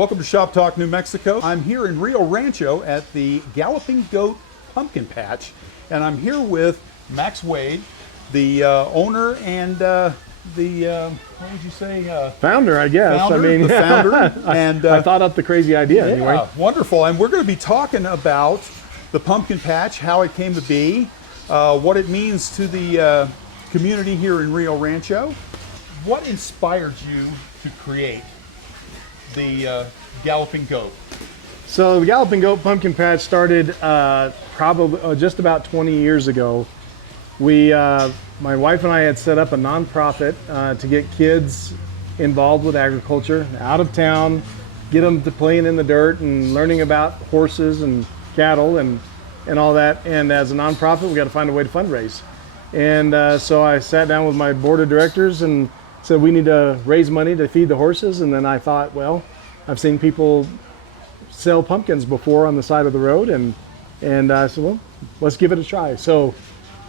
Welcome to Shop Talk New Mexico. I'm here in Rio Rancho at the Galloping Goat Pumpkin Patch, and I'm here with Max Wade, the owner and what would you say? Founder, I guess. The founder. And I thought up the crazy idea anyway. Wonderful. And we're going to be talking about the pumpkin patch, how it came to be, what it means to the community here in Rio Rancho. What inspired you to create the Galloping Goat? So the Galloping Goat Pumpkin Patch started probably just about 20 years ago. My wife and I had set up a nonprofit to get kids involved with agriculture, out of town, get them to playing in the dirt and learning about horses and cattle and all that. And as a nonprofit, we got to find a way to fundraise. And so I sat down with my board of directors and said, we need to raise money to feed the horses. And then I thought, well, I've seen people sell pumpkins before on the side of the road. And I said, well, let's give it a try. So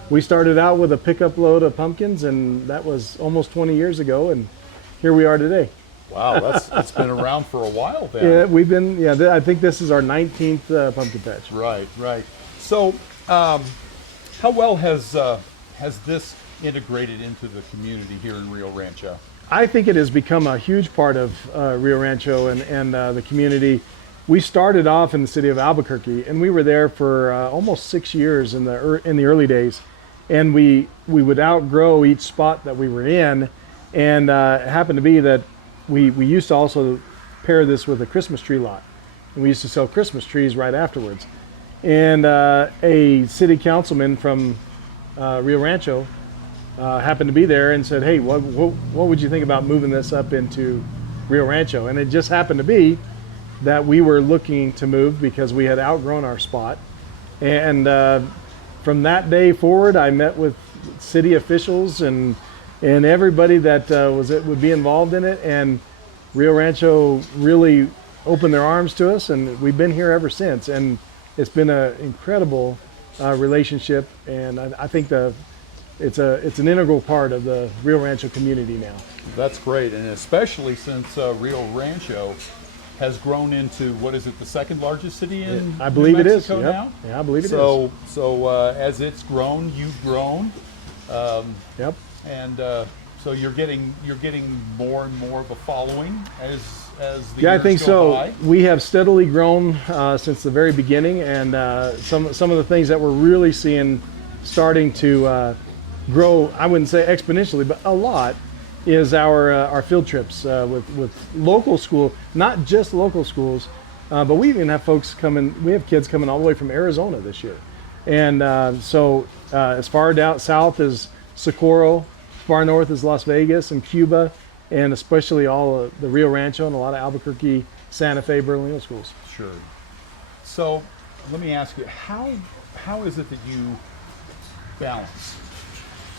we started out with a pickup load of pumpkins, and that was almost 20 years ago. And here we are today. Wow, it's been around for a while then. Yeah, I think this is our 19th pumpkin patch. Right. So how well has this integrated into the community here in Rio Rancho? I think it has become a huge part of Rio Rancho and the community. We started off in the city of Albuquerque, and we were there for almost 6 years in the early days. And we would outgrow each spot that we were in, and it happened to be that we used to also pair this with a Christmas tree lot. And we used to sell Christmas trees right afterwards. And a city councilman from Rio Rancho happened to be there and said, hey, what would you think about moving this up into Rio Rancho? And it just happened to be that we were looking to move because we had outgrown our spot. And from that day forward, I met with city officials and everybody that would be involved in it. And Rio Rancho really opened their arms to us, and we've been here ever since. And it's been an incredible relationship, and I think it's an integral part of the Rio Rancho community now. That's great, and especially since Rio Rancho has grown into, what is it, the second largest city in I believe New it is. Mexico Yep. now? Yeah, I believe it is. is. So as it's grown, you've grown. Yep. And so you're getting more and more of a following as the Yeah, I years think go so. by. We have steadily grown since the very beginning, and some of the things that we're really seeing starting to grow, I wouldn't say exponentially, but a lot, is our field trips with local school, not just local schools, but we even have folks coming. We have kids coming all the way from Arizona this year, and so as far down south as Socorro, far north is Las Vegas and Cuba, and especially all of the Rio Rancho and a lot of Albuquerque, Santa Fe, Bernalillo schools. Sure. So let me ask you, how is it that you balance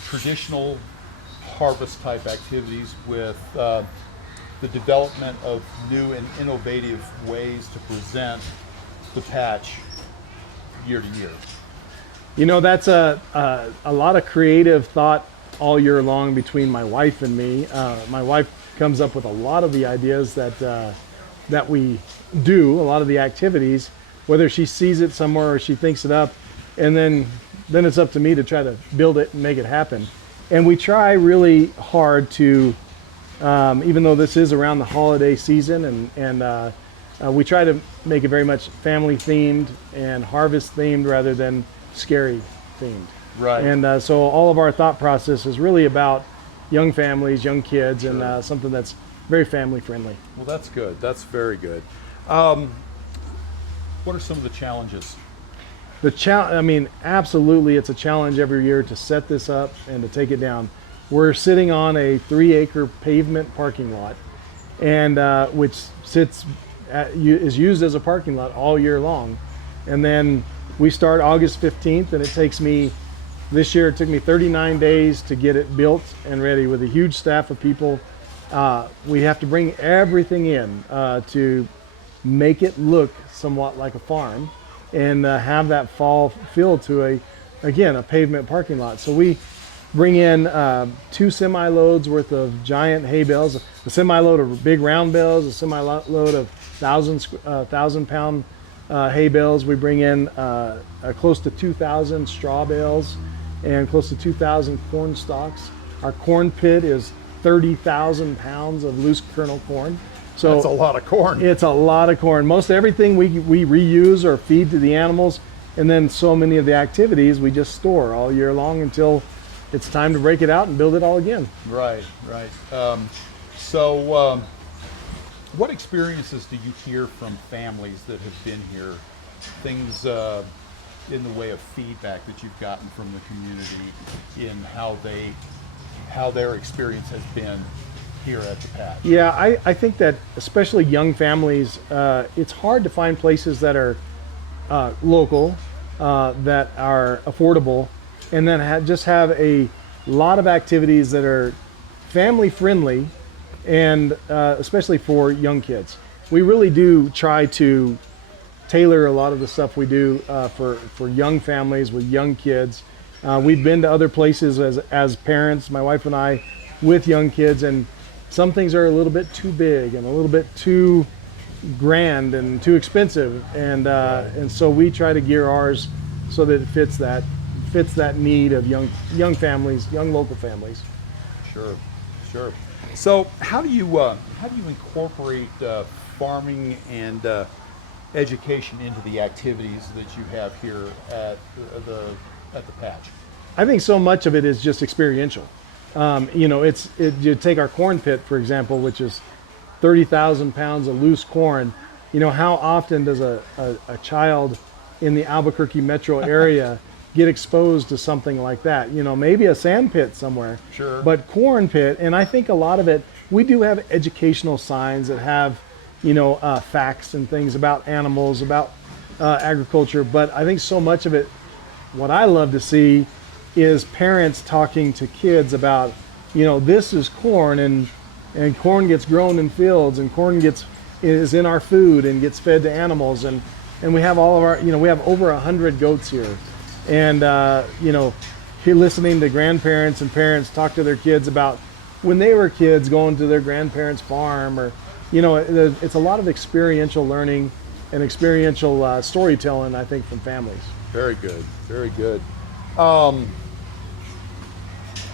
traditional harvest type activities with the development of new and innovative ways to present the patch year to year? You know, that's a lot of creative thought all year long between my wife and me. My wife comes up with a lot of the ideas that we do, a lot of the activities, whether she sees it somewhere or she thinks it up, and then it's up to me to try to build it and make it happen. And we try really hard to, even though this is around the holiday season, and we try to make it very much family themed and harvest themed rather than scary themed. Right. And so all of our thought process is really about young families, young kids, Sure. and something that's very family friendly. Well, that's good. That's very good. What are some of the challenges? Absolutely, it's a challenge every year to set this up and to take it down. We're sitting on a 3-acre pavement parking lot, and which is used as a parking lot all year long. And then we start August 15th, and this year it took me 39 days to get it built and ready with a huge staff of people. We have to bring everything in to make it look somewhat like a farm, and have that fall feel to a pavement parking lot. So we bring in 2 semi-loads worth of giant hay bales, a semi-load of big round bales, a semi-load of 1,000-pound hay bales. We bring in close to 2,000 straw bales and close to 2,000 corn stalks. Our corn pit is 30,000 pounds of loose kernel corn. So that's a lot of corn. It's a lot of corn. Most everything we reuse or feed to the animals, and then so many of the activities we just store all year long until it's time to break it out and build it all again. Right. What experiences do you hear from families that have been here? Things in the way of feedback that you've gotten from the community in how their experience has been here at the patch? Yeah, I think that especially young families, it's hard to find places that are local, that are affordable, and then just have a lot of activities that are family friendly, and especially for young kids. We really do try to tailor a lot of the stuff we do for young families with young kids. We've been to other places as parents, my wife and I, with young kids, and some things are a little bit too big and a little bit too grand and too expensive, and so we try to gear ours so that it fits that need of young families, young local families. Sure. So how do you incorporate farming and education into the activities that you have here at the patch? I think so much of it is just experiential. You take our corn pit, for example, which is 30,000 pounds of loose corn. How often does a child in the Albuquerque metro area get exposed to something like that? Maybe a sand pit somewhere. Sure. But corn pit, and I think a lot of it, we do have educational signs that have, facts and things about animals, about agriculture. But I think so much of it, what I love to see is parents talking to kids about, this is corn, and corn gets grown in fields, and corn is in our food and gets fed to animals, and we have all of our, we have over 100 goats here, and you're listening to grandparents and parents talk to their kids about when they were kids going to their grandparents' farm, or it's a lot of experiential learning and experiential storytelling, I think, from families. Very good.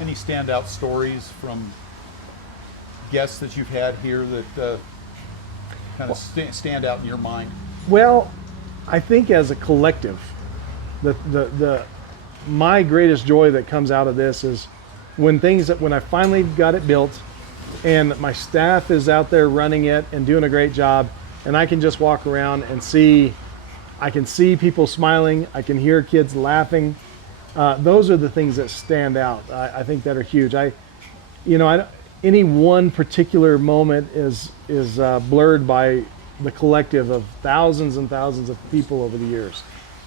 Any standout stories from guests that you've had here that kind of stand out in your mind? Well, I think as a collective, my greatest joy that comes out of this is when I finally got it built, and my staff is out there running it and doing a great job, and I can just walk around and I can see people smiling, I can hear kids laughing. Those are the things that stand out. I think that are huge. Any one particular moment is blurred by the collective of thousands and thousands of people over the years,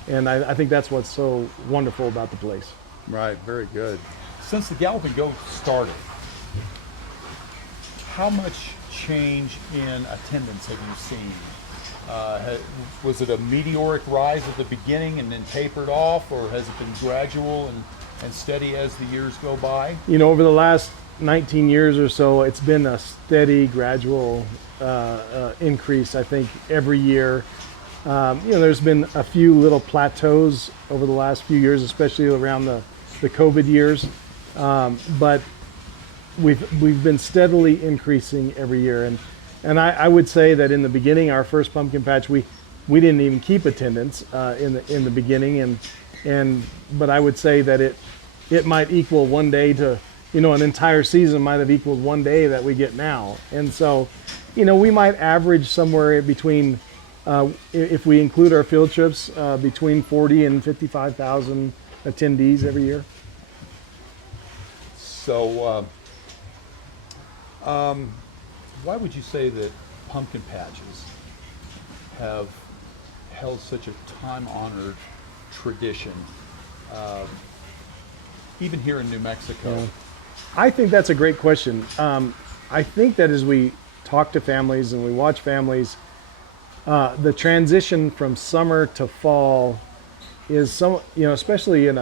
and I think that's what's so wonderful about the place. Right. Very good. Since the Galloping Goat started, how much change in attendance have you seen? Was it a meteoric rise at the beginning and then tapered off, or has it been gradual and steady as the years go by? Over the last 19 years or so, it's been a steady, gradual increase, I think, every year. There's been a few little plateaus over the last few years, especially around the COVID years, but we've been steadily increasing every year. And I would say that in the beginning, our first pumpkin patch, we didn't even keep attendance in the beginning, but I would say that it might equal one day to, an entire season might have equaled one day that we get now. And so, we might average somewhere between, if we include our field trips, between 40 and 55,000 attendees every year. So, why would you say that pumpkin patches have held such a time-honored tradition, even here in New Mexico? Yeah. I think that's a great question. I think that as we talk to families and we watch families, the transition from summer to fall is especially in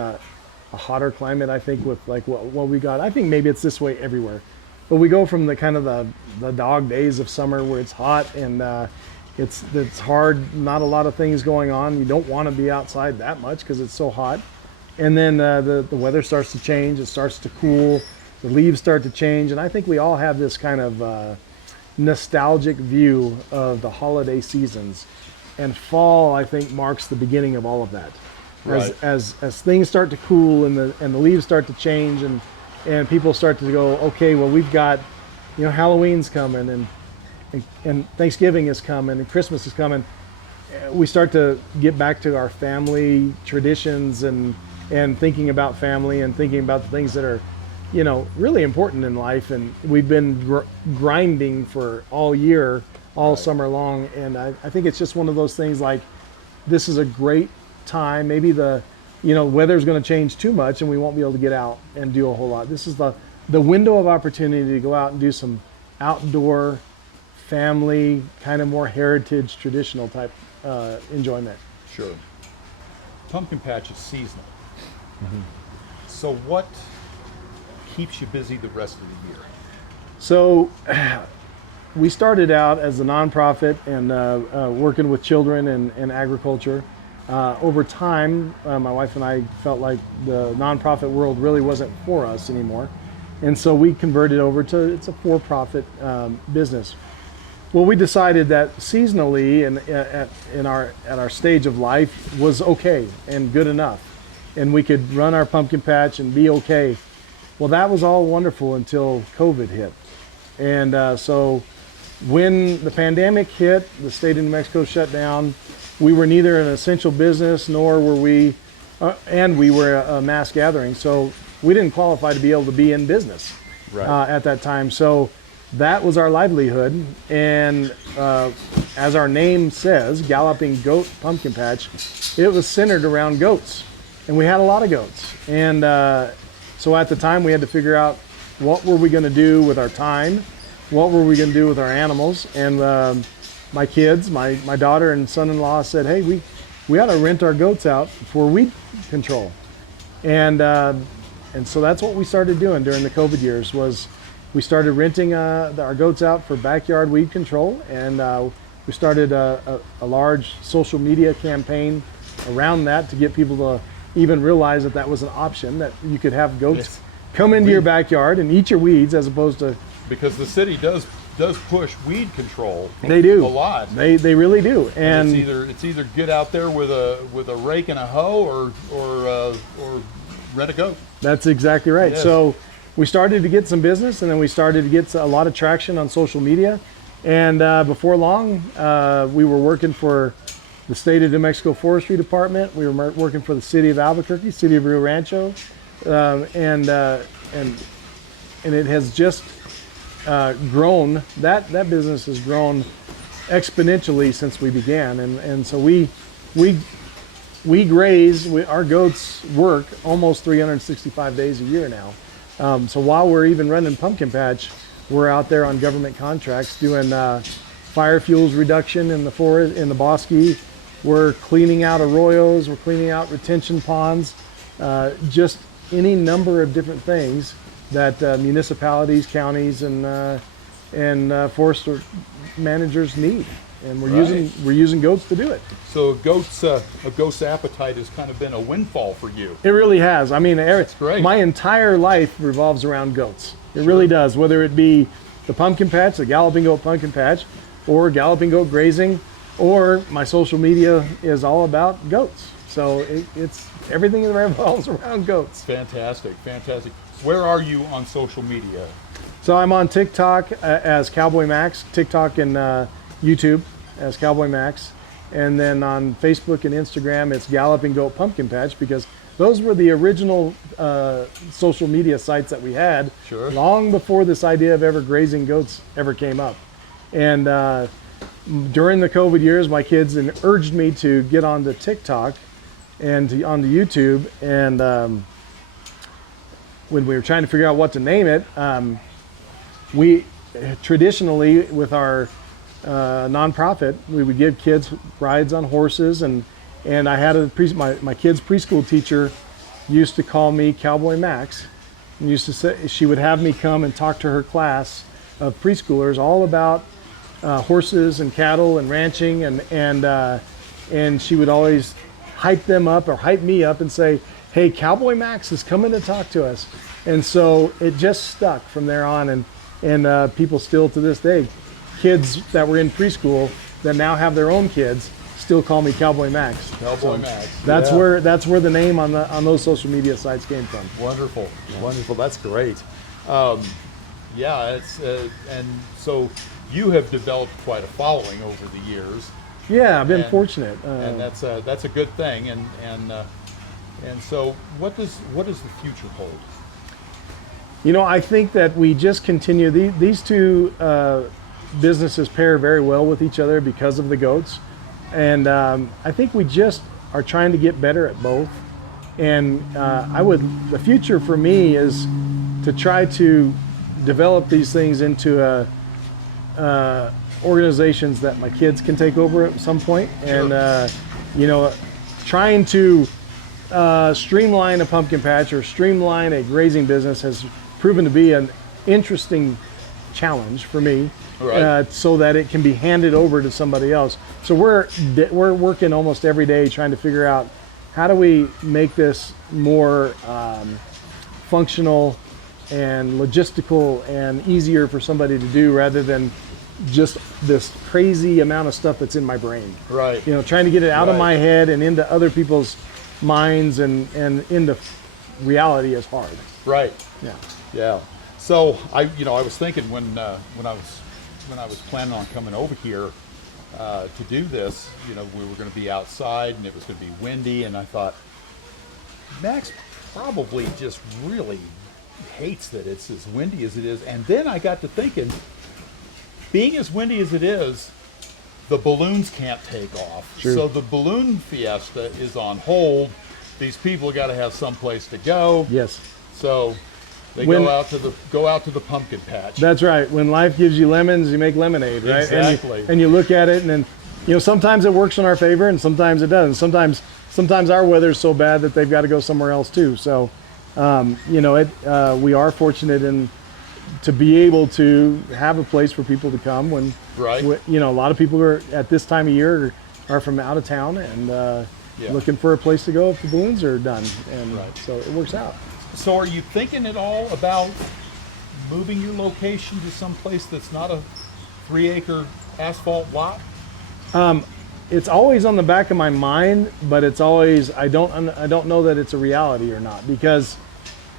a hotter climate. I think with like what we got. I think maybe it's this way everywhere, but we go from the kind of the dog days of summer where it's hot and it's hard. Not a lot of things going on. You don't want to be outside that much because it's so hot. And then the weather starts to change. It starts to cool. The leaves start to change, and I think we all have this kind of nostalgic view of the holiday seasons. And fall, I think, marks the beginning of all of that. Right. As things start to cool and the leaves start to change and people start to go, okay, well, we've got, Halloween's coming and Thanksgiving is coming and Christmas is coming. We start to get back to our family traditions and thinking about family and thinking about the things that are, really important in life. And we've been grinding for all year, all summer long. And I think it's just one of those things like, this is a great time. Maybe the weather's going to change too much and we won't be able to get out and do a whole lot. This is the window of opportunity to go out and do some outdoor family, kind of more heritage, traditional type enjoyment. Sure. Pumpkin patch is seasonal. So what keeps you busy the rest of the year? So we started out as a nonprofit and working with children and agriculture. Over time, my wife and I felt like the nonprofit world really wasn't for us anymore. And so we converted over to, it's a for-profit business. Well, we decided that seasonally and at our stage of life was okay and good enough. And we could run our pumpkin patch and be okay. Well, that was all wonderful until COVID hit. And so when the pandemic hit, the state of New Mexico shut down. We were neither an essential business nor were we, and we were a mass gathering. So we didn't qualify to be able to be in business at that time. So that was our livelihood. And as our name says, Galloping Goat Pumpkin Patch, it was centered around goats. And we had a lot of goats. And so at the time we had to figure out what were we going to do with our time, what were we going to do with our animals. And my kids, my daughter and son-in-law said, hey, we ought to rent our goats out for weed control. And so that's what we started doing during the COVID years was we started renting our goats out for backyard weed control. And we started a large social media campaign around that to get people to even realize that was an option, that you could have goats come into your backyard and eat your weeds as opposed to... Because the city does push weed control. They do a lot. They really do. And it's either get out there with a rake and a hoe or rent a goat. That's exactly right. Yes. So we started to get some business, and then we started to get a lot of traction on social media. And before long, we were working for the state of New Mexico Forestry Department. We were working for the city of Albuquerque, city of Rio Rancho, and it has just grown. That business has grown exponentially since we began, and so we graze. Our goats work almost 365 days a year now. So while we're even running pumpkin patch, we're out there on government contracts doing fire fuels reduction in the forest, in the bosque. We're cleaning out arroyos. We're cleaning out retention ponds. Just any number of different things that municipalities, counties, and forest managers need, and we're using goats to do it. So a goat's appetite has kind of been a windfall for you. It really has. I mean, That's great. My entire life revolves around goats. It really does. Whether it be the pumpkin patch, the Galloping Goat Pumpkin Patch, or Galloping Goat Grazing, or my social media is all about goats. So it's everything that revolves around goats. Fantastic. Where are you on social media? So I'm on TikTok as Cowboy Max, TikTok and YouTube as Cowboy Max. And then on Facebook and Instagram, it's Galloping Goat Pumpkin Patch, because those were the original social media sites that we had long before this idea of ever grazing goats ever came up. And during the COVID years, my kids urged me to get onto TikTok and onto YouTube. And when we were trying to figure out what to name it, we traditionally, with our nonprofit, we would give kids rides on horses, and I had my kids' preschool teacher used to call me Cowboy Max, and used to say she would have me come and talk to her class of preschoolers all about horses and cattle and ranching, and she would always hype them up or hype me up and say, "Hey, Cowboy Max is coming to talk to us." And so it just stuck from there on, and people still to this day, kids that were in preschool that now have their own kids still call me Cowboy Max. Cowboy Max. That's Yeah. that's where the name on those social media sites came from. Wonderful, wonderful. That's great. Yeah, it's and so you have developed quite a following over the years, Yeah, I've been And- fortunate. and that's a good thing. And so what does the future hold? You know, I think that we just continue. These two businesses pair very well with each other because of the goats. And I think we just are trying to get better at both. And the future for me is to try to develop these things into organizations that my kids can take over at some point. Sure. And, you know, trying to streamline a pumpkin patch or streamline a grazing business has proven to be an interesting challenge for me. Right. So that it can be handed over to somebody else. So we're working almost every day trying to figure out how do we make this more functional and logistical and easier for somebody to do rather than just this crazy amount of stuff that's in my brain. Right. You know, trying to get it out of Right. my head and into other people's minds and into reality is hard. Right. Yeah. Yeah. So I was thinking when I was planning on coming over here to do this, we were going to be outside and it was going to be windy, and I thought Max probably just really hates that it's as windy as it is. And then I got to thinking, being as windy as it is, the balloons can't take off. True. So the balloon fiesta is on hold. These people got to have someplace to go. Yes. So they When- go out to the pumpkin patch. That's right. When life gives you lemons, you make lemonade, right? Exactly. And you look at it, and then, sometimes it works in our favor, and sometimes it doesn't. Sometimes our weather's so bad that they've got to go somewhere else too. So, we are fortunate to be able to have a place for people to come when, Right. a lot of people are at this time of year are from out of town and Yeah. looking for a place to go if the balloons are done, and Right. so it works out. So are you thinking at all about moving your location to some place that's not a 3-acre asphalt lot? It's always on the back of my mind, but it's always I don't know that it's a reality or not, because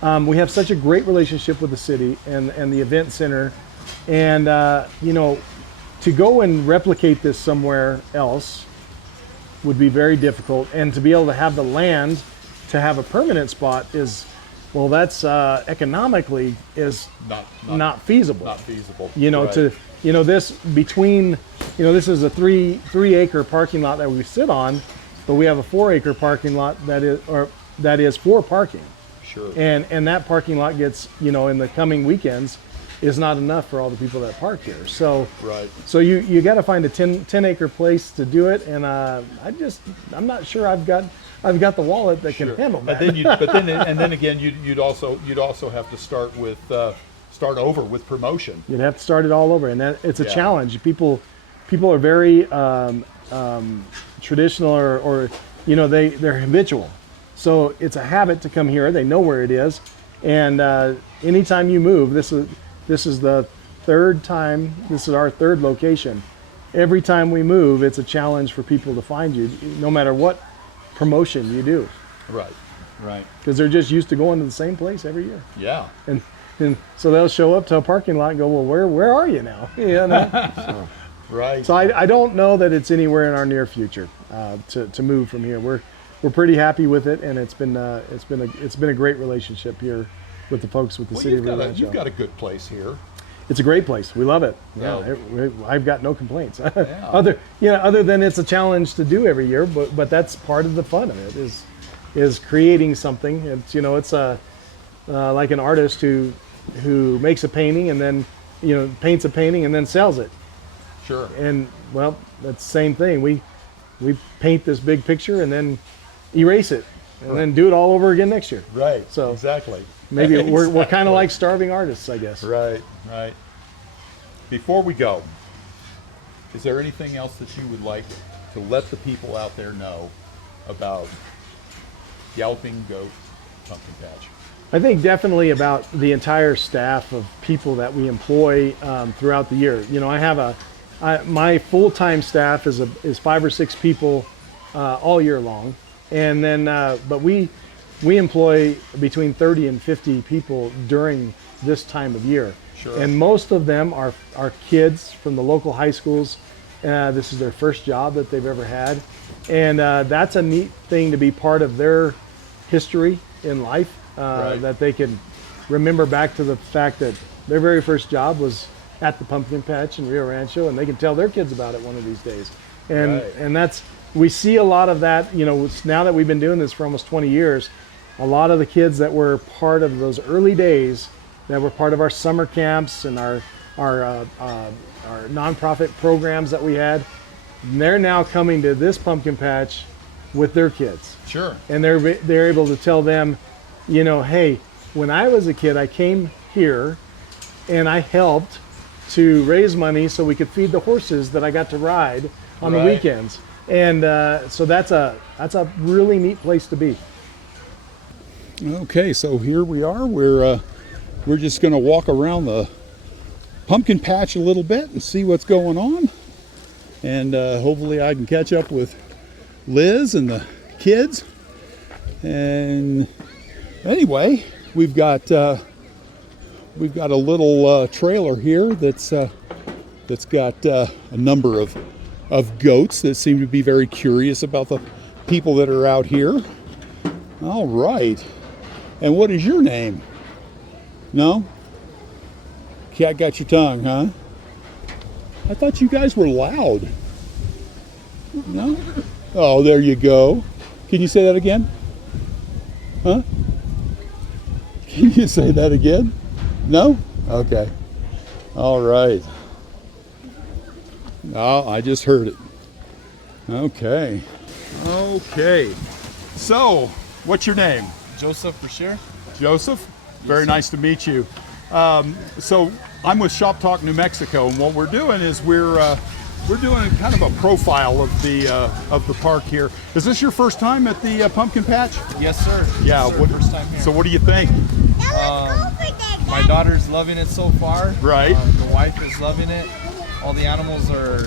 we have such a great relationship with the city and the event center, and to go and replicate this somewhere else would be very difficult, and to be able to have the land to have a permanent spot is, well, that's economically is not feasible. Not feasible. Right. This is a three acre parking lot that we sit on, but we have a 4-acre parking lot that is for parking. Sure. And that parking lot gets, in the coming weekends is not enough for all the people that park here. So Right. so you got to find a 10-acre place to do it, and I'm not sure I've got the wallet that can Sure. handle that. And then again, you'd also have to start over with promotion. You'd have to start it all over, and it's a Yeah. challenge. People are very traditional, or they're habitual. So it's a habit to come here. They know where it is, and anytime you move, this is the third time. This is our third location. Every time we move, it's a challenge for people to find you, no matter what promotion you do, Right. Right. because they're just used to going to the same place every year. Yeah. And so they'll show up to a parking lot and go, well, where are you now? Right. So I don't know that it's anywhere in our near future to move from here. We're pretty happy with it, and it's been a great relationship here with the folks with the city of Rio Rancho. You've got a good place here. It's a great place. We love it. Yeah. I've got no complaints. Yeah. Other than it's a challenge to do every year, but that's part of the fun of it is creating something. It's like an artist who makes a painting and then paints a painting and then sells it. Sure. And well, that's the same thing. We paint this big picture and then erase it and then do it all over again next year. Right. So exactly. Maybe we're kind Exactly. of like starving artists, I guess. Right. Right. Before we go, is there anything else that you would like to let the people out there know about Galloping Goat Pumpkin Patch? I think definitely about the entire staff of people that we employ throughout the year. You know, my full-time staff is 5 or 6 people all year long, and then but we employ between 30 and 50 people during this time of year. Sure. And most of them are kids from the local high schools. This is their first job that they've ever had, and that's a neat thing to be part of their history in life. Right. That they can remember back to the fact that their very first job was at the pumpkin patch in Rio Rancho, and they can tell their kids about it one of these days. And Right. and that's, we see a lot of that. You know, now that we've been doing this for almost 20 years, a lot of the kids that were part of those early days, that were part of our summer camps and our nonprofit programs that we had, they're now coming to this pumpkin patch with their kids. Sure. And they're able to tell them, you know, hey, when I was a kid, I came here and I helped to raise money so we could feed the horses that I got to ride on the Right. weekends. And so that's a really neat place to be. Okay, so here we are. We're just going to walk around the pumpkin patch a little bit and see what's going on, and hopefully I can catch up with Liz and the kids. And anyway, we've got a little trailer here that's got a number of goats that seem to be very curious about the people that are out here. All right. And what is your name? No? Cat got your tongue, huh? I thought you guys were loud. No? Oh, there you go. Can you say that again? Huh? Can you say that again? No? Okay. All right. Oh, I just heard it. Okay. Okay. So, what's your name? Joseph, for sure. Joseph? Very nice to meet you. So I'm with Shop Talk New Mexico, and what we're doing is we're doing kind of a profile of the park here. Is this your first time at the pumpkin patch? Yes, sir. Yeah. Yes, sir. First time here. So what do you think? My daughter's loving it so far. Right. The wife is loving it. All the animals are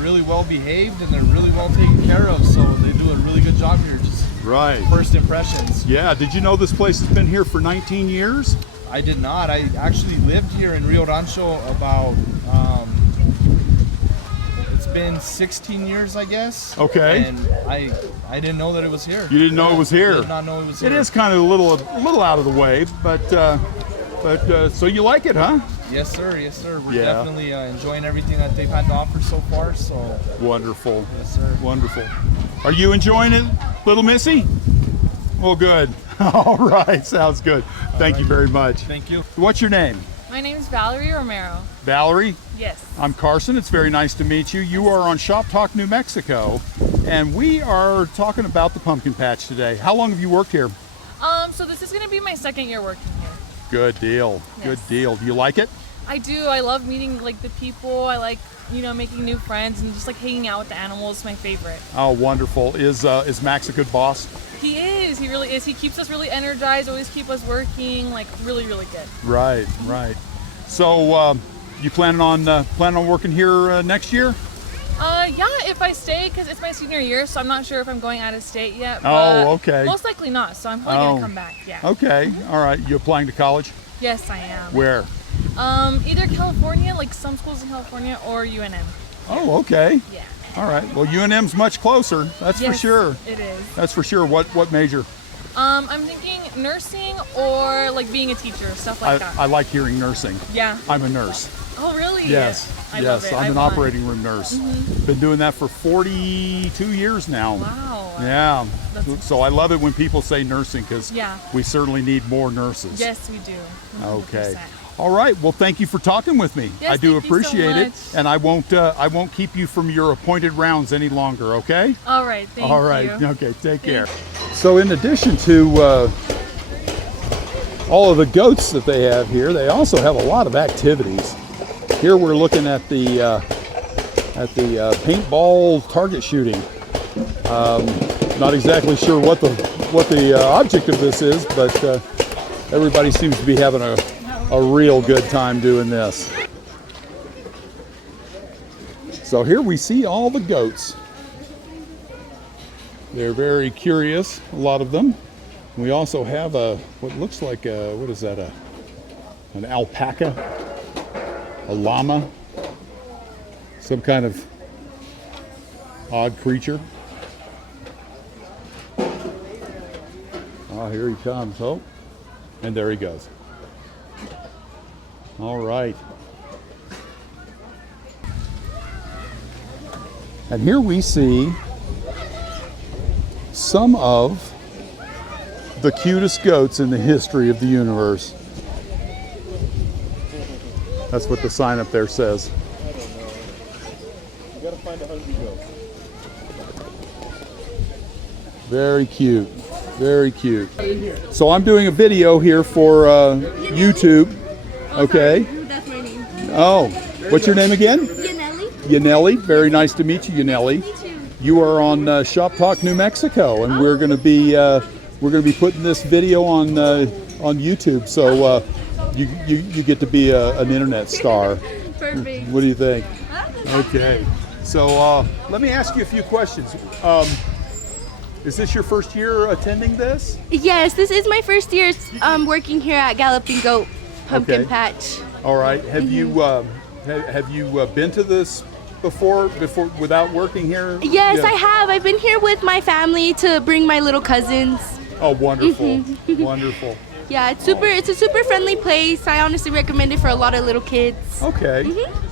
really well behaved and they're really well taken care of. So they do a really good job here. Just Right. first impressions. Yeah. Did you know this place has been here for 19 years? I did not. I actually lived here in Rio Rancho about. It's been 16 years, I guess. Okay. And I didn't know that it was here. You didn't know it was here? Did not know it was here. It is kind of a little out of the way, but so you like it, huh? Yes, sir. Yes, sir. We're Yeah. definitely enjoying everything that they've had to offer so far. So, Wonderful. yes, sir. Wonderful. Are you enjoying it, little Missy? Well, good. All right, sounds good. Thank you very much. Thank you. What's your name? My name's Valerie Romero. Valerie? Yes. I'm Carson. It's very nice to meet you. You are on Shop Talk New Mexico, and we are talking about the pumpkin patch today. How long have you worked here? So this is gonna be my second year working here. Good deal. Good Yes. deal. Do you like it? I do. I love meeting like the people. I like, making new friends and just like hanging out with the animals. Is my favorite. Oh, wonderful. Is Max a good boss? He is. He really is. He keeps us really energized. Always keep us working. Like really, really good. Right, right. So, you planning on working here next year? Yeah, if I stay, because it's my senior year, so I'm not sure if I'm going out of state yet. Oh, But okay. Most likely not. So I'm probably Oh. gonna come back. Yeah. Okay. All right. You applying to college? Yes, I am. Where? Either California, like some schools in California, or UNM. Oh, okay. Yeah. All right. Well, UNM's much closer. That's for Yes, sure. It is. That's for sure. What major? I'm thinking nursing or like being a teacher, stuff like that. I like hearing nursing. Yeah. I'm a nurse. Oh, really? Yes. I love yes. it. I'm I an want- operating room nurse. Been doing that for 42 years now. Wow. Yeah. That's- So I love it when people say nursing because Yeah. we certainly need more nurses. Yes, we do. 100%. Okay. All right. Well, thank you for talking with me. Yes, I do thank you so appreciate it, much. and I won't keep you from your appointed rounds any longer. Okay. All right, thank you. All right. Okay. Take care. So, in addition to all of the goats that they have here, they also have a lot of activities. Here we're looking at the paintball target shooting. Not exactly sure what the object of this is, but everybody seems to be having a real good time doing this. So here we see all the goats. They're very curious, a lot of them. We also have what looks like what is that? An alpaca, a llama, some kind of odd creature. Oh, here he comes. Oh, and there he goes. All right. And here we see some of the cutest goats in the history of the universe. That's what the sign up there says. You gotta find a hungry goat. Very cute. Very cute. So I'm doing a video here for YouTube. Okay. That's my name. Oh, what's your name again? Yanelli. Yanelli. Very nice to meet you, Yanelli. Me too. You are on Shop Talk New Mexico, and we're going to be putting this video on YouTube. So you get to be an internet star. Perfect. What do you think? Okay. So let me ask you a few questions. Is this your first year attending this? Yes, this is my first year working here at Galloping Goat Pumpkin Okay. Patch. All right. Have you been to this before without working here? Yes, Yeah. I have. I've been here with my family to bring my little cousins. Oh, wonderful, wonderful. Yeah, it's a super friendly place. I honestly recommend it for a lot of little kids. Okay.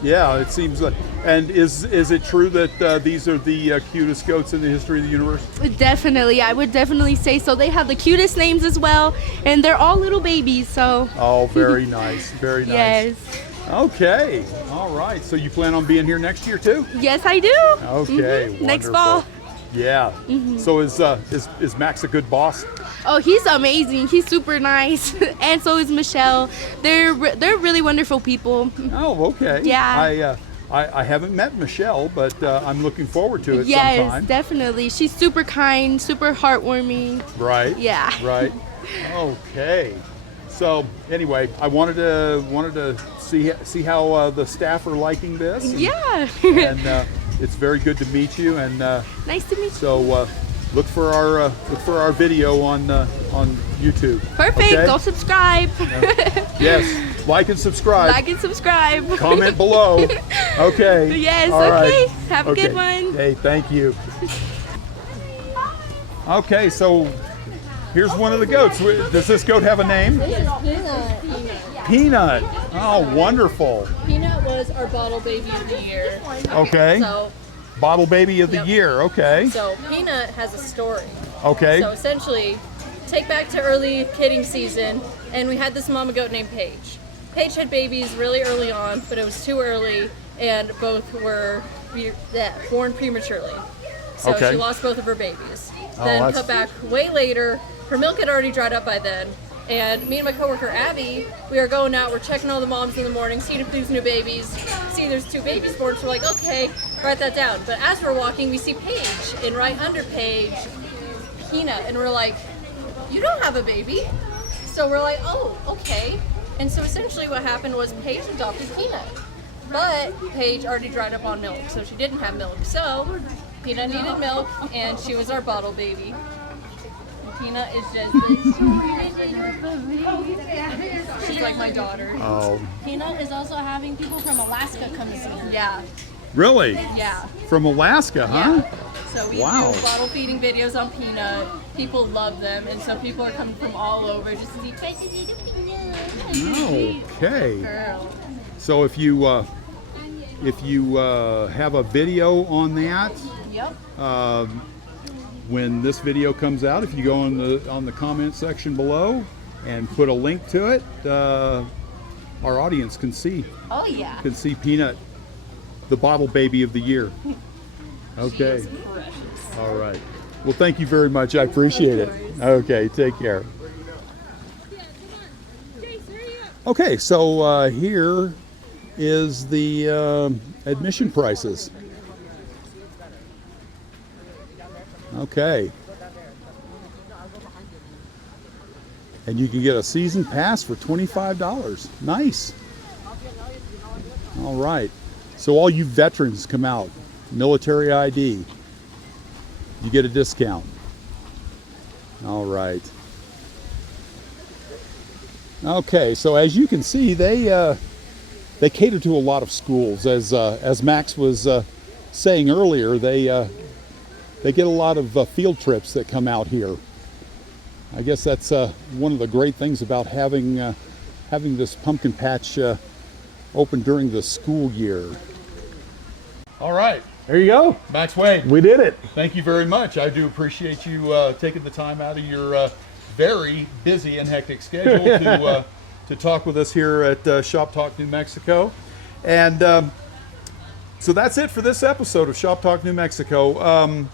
Yeah, it seems like. And is it true that these are the cutest goats in the history of the universe? Definitely, I would definitely say so. They have the cutest names as well, and they're all little babies. So. Oh, very nice, very nice. Yes. Okay. All right. So you plan on being here next year too? Yes, I do. Okay. Wonderful. Next fall. Yeah. So is Max a good boss? Oh, he's amazing. He's super nice, and so is Michelle. They're really wonderful people. Oh, okay. Yeah. I haven't met Michelle, but I'm looking forward to it Yes, sometime. definitely. She's super kind, super heartwarming. Right. Yeah. Right. Okay. So anyway, I wanted to see how the staff are liking this. And, Yeah. and it's very good to meet you. And Nice to meet you. so look for our video on YouTube. Perfect. Okay? Go subscribe. Yes. Like and subscribe. Like and subscribe. Comment below. Okay. Yes, All right. okay. Have a Okay. good one. Hey, thank you. Okay, so here's one of the goats. Does this goat have a name? Peanut. Oh, wonderful. Peanut was our bottle baby of the year. Okay. So, Bottle baby of the Yep. year. Okay. so Peanut has a story. Okay. So essentially, take back to early kidding season, and we had this mama goat named Paige. Paige had babies really early on, but it was too early, and both were born prematurely. So Okay. she lost both of her babies. Oh, Then that's- cut back way later. Her milk had already dried up by then. And me and my coworker Abby, we are going out, we're checking all the moms in the morning, seeing if there's new babies. See there's 2 babies born, so we're like, okay, write that down. But as we're walking, we see Paige, and right under Paige, Peanut, and we're like, you don't have a baby. So we're like, oh, okay. And so essentially what happened was Paige adopted Peanut. But Paige already dried up on milk, so she didn't have milk. So Peanut needed milk, and she was our bottle baby. Peanut is just she's like my daughter. Oh, Peanut is also having people from Alaska come to see her. Yeah, really? yeah. From Alaska, huh? So we Wow. do bottle feeding videos on Peanut. People love them, and so people are coming from all over just to see Peanut. Okay. Girl. So if you have a video on that, Yep. when this video comes out, if you go on the comment section below and put a link to it, our audience can see Oh yeah. Peanut, the bottle baby of the year. Okay. All right. Well, thank you very much. I appreciate it. Okay, take care. Okay, so here is the admission prices. Okay. And you can get a season pass for $25. Nice. All right. So all you veterans come out, military ID, you get a discount. All right. Okay, so as you can see, they cater to a lot of schools. As Max was saying earlier, they get a lot of field trips that come out here. I guess that's one of the great things about having this pumpkin patch open during the school year. All right. There you go. Max Wade, We did it. thank you very much. I do appreciate you taking the time out of your very busy and hectic schedule to talk with us here at Shop Talk New Mexico. And so that's it for this episode of Shop Talk New Mexico.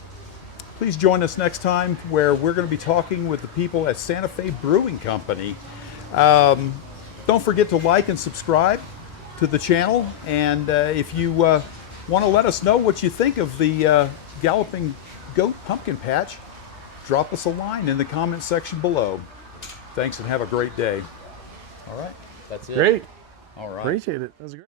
Please join us next time where we're going to be talking with the people at Santa Fe Brewing Company. Don't forget to like and subscribe to the channel. And if you want to let us know what you think of the Galloping Goat Pumpkin Patch, drop us a line in the comment section below. Thanks and have a great day. All right. That's it. Great. All right. Appreciate it. That was great.